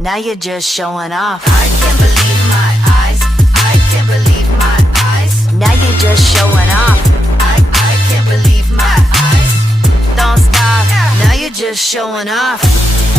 Now you're just showing off. I can't believe my eyes. I can't believe my eyes. Now you're just showing off. I can't believe my eyes. Don't stop. Now you're just showing off.